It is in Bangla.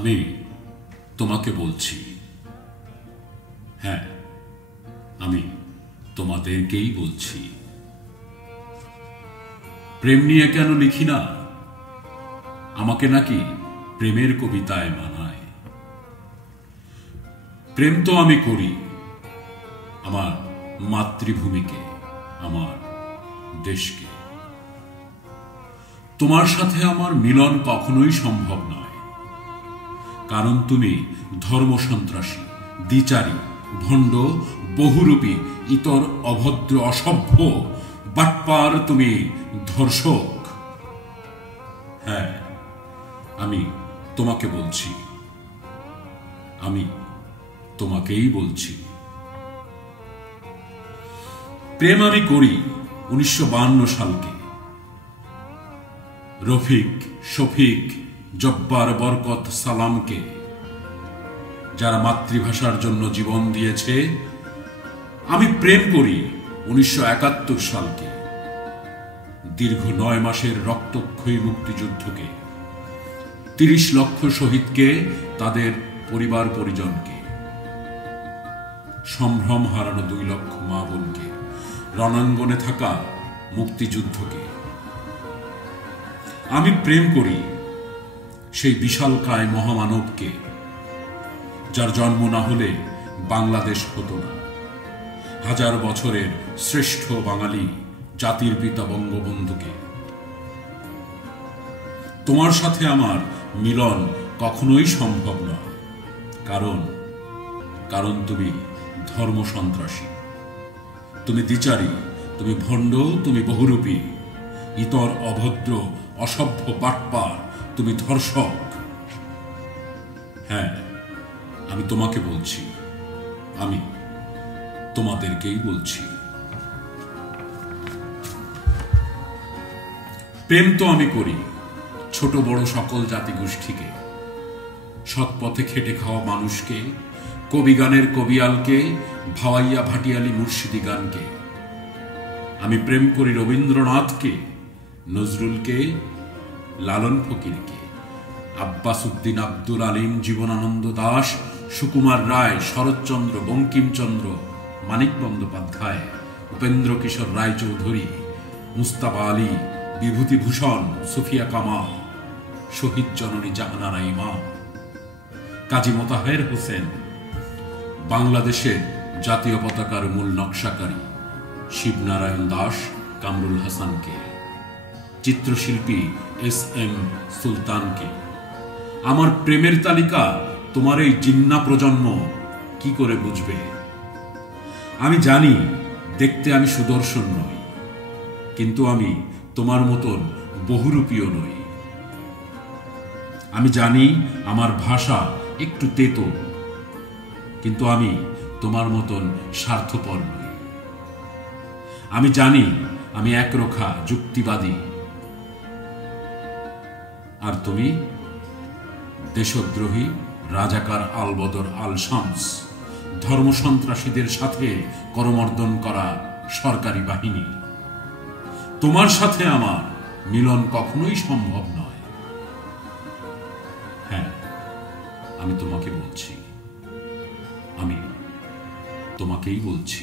আমি তোমাকে বলছি, হ্যাঁ আমি তোমাদেরকেই বলছি। প্রেম নিয়ে কেন লিখি না? আমাকে নাকি প্রেমের কবিতায় মানায়। প্রেম তো আমি করি আমার মাতৃভূমিকে, আমার দেশকে। তোমার সাথে আমার মিলন কখনোই সম্ভব নয়, কারণ তুমি ধর্মসন্ত্রাসী, দ্বিচারী, ভণ্ড, বহুরূপী, ইতর অভদ্র, অসভ্য, বাটপার, তুমি ধর্ষক। হ্যাঁ আমি তোমাকে বলছি, আমি তোমাকেই বলছি। প্রেম আমি করি 1952 সালকে। রফিক, শফিক, জব্বার, বরকত, সালামকে, যারা মাতৃভাষার জন্য জীবন দিয়েছে। আমি প্রেম করি 1971 সালকে, দীর্ঘ 9 মাসের রক্তক্ষয়ী মুক্তিযুদ্ধকে, 30 লক্ষ শহীদকে, তাদের পরিবার পরিজনকে, সম্ভ্রম হারানো 2 লক্ষ মা বোনকে, রণাঙ্গনে থাকা মুক্তিযুদ্ধকে। আমি প্রেম করি সেই বিশালকায় মহামানবকে, যার জন্ম না হলে বাংলাদেশ হতো না। 1000 বছরের শ্রেষ্ঠ বাঙালি জাতির পিতা বঙ্গবন্ধুকে। তোমার সাথে আমার মিলন কখনোই সম্ভব নয়, কারণ তুমি ধর্মসন্ত্রাসী, তুমি দ্বিচারী, তুমি ভণ্ড, তুমি বহুরূপী, ইতর অভদ্র, অসভ্য, বাটপার, তুমি ধর্ষক। হ্যাঁ আমি তোমাকে বলছি, আমি তোমাদেরকেই বলছি। প্রেম তো আমি করি ছোট বড় সকল জাতিগোষ্ঠীকে, সৎপথে খেটে খাওয়া মানুষকে, কবিগানের কবিয়ালকে, ভাওয়াইয়া ভাটিয়ালি মুর্শিদি গানকে। আমি প্রেম করি রবীন্দ্রনাথকে, নজরুলকে, লালন ফকিরকে, আব্বাস উদ্দিন, আব্দুল আলিম, জীবনানন্দ দাশ, সুকুমার রায়, শরৎচন্দ্র, বঙ্কিমচন্দ্র, মানিক বন্দ্যোপাধ্যায়, উপেন্দ্র কিশোর রায়চৌধুরী, মুস্তাফা আলী, বিভূতিভূষণ, সুফিয়া কামাল, শহীদ জননী জাহানারা ইমাম, কাজী মোতাহের হোসেন, বাংলাদেশের জাতীয় পতাকার মূল নকশাকারী শিবনারায়ণ দাস, কামরুল হাসানকে, চিত্রশিল্পী SM সুলতানকে। আমার প্রেমের তালিকা তোমার এই জিন্না প্রজন্ম কি করে বুঝবে? আমি জানি দেখতে আমি সুদর্শন নই, কিন্তু আমি তোমার মতন বহুরূপীও নই। আমি জানি আমার ভাষা একটু তেতো, কিন্তু আমি তোমার মতন স্বার্থপর নই। আমি জানি আমি একরোখা যুক্তিবাদী, আর তুমি দেশদ্রোহী, রাজাকার, আলবদর, আল শামস, ধর্মসন্ত্রাসীদের সাথে করমর্দন করা সরকারি বাহিনী। তোমার সাথে আমার মিলন কখনোই সম্ভব নয়। হ্যাঁ আমি তোমাকে বলছি, আমি তোমাকেই বলছি।